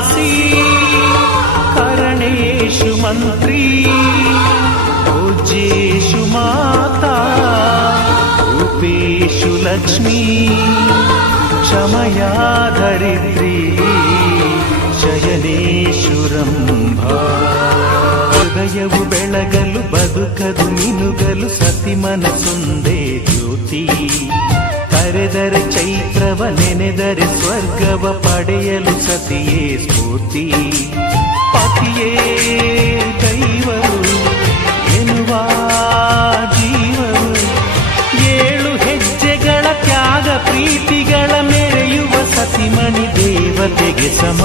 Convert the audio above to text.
दासी करणेषु मन्त्री पूज्येषु माता रूपेषु लक्ष्मी क्षमया धरित्री शयनेषु ರಂಭಾ ಹೃದಯವು ಬೆಳಗಲು ಬದುಕದು ಮಿನುಗಲು ಸತಿ ಮನಸೊಂದೇ ಜ್ಯೋತಿ ಕರೆದರೆ ಚೈತ್ರವ ನೆನೆದರೆ ಸ್ವರ್ಗವ ಪಡೆಯಲು ಸತಿಯೇ ಸ್ಫೂರ್ತಿ ಪತಿಯೇ ದೈವವು ಎನ್ನುವ ಜೀವವು ಏಳು ಹೆಜ್ಜೆಗಳ ತ್ಯಾಗ ಪ್ರೀತಿಗಳ ಮೆರೆಯುವ ಸತಿಮಣಿ ದೇವತೆಗೆ ಸಮ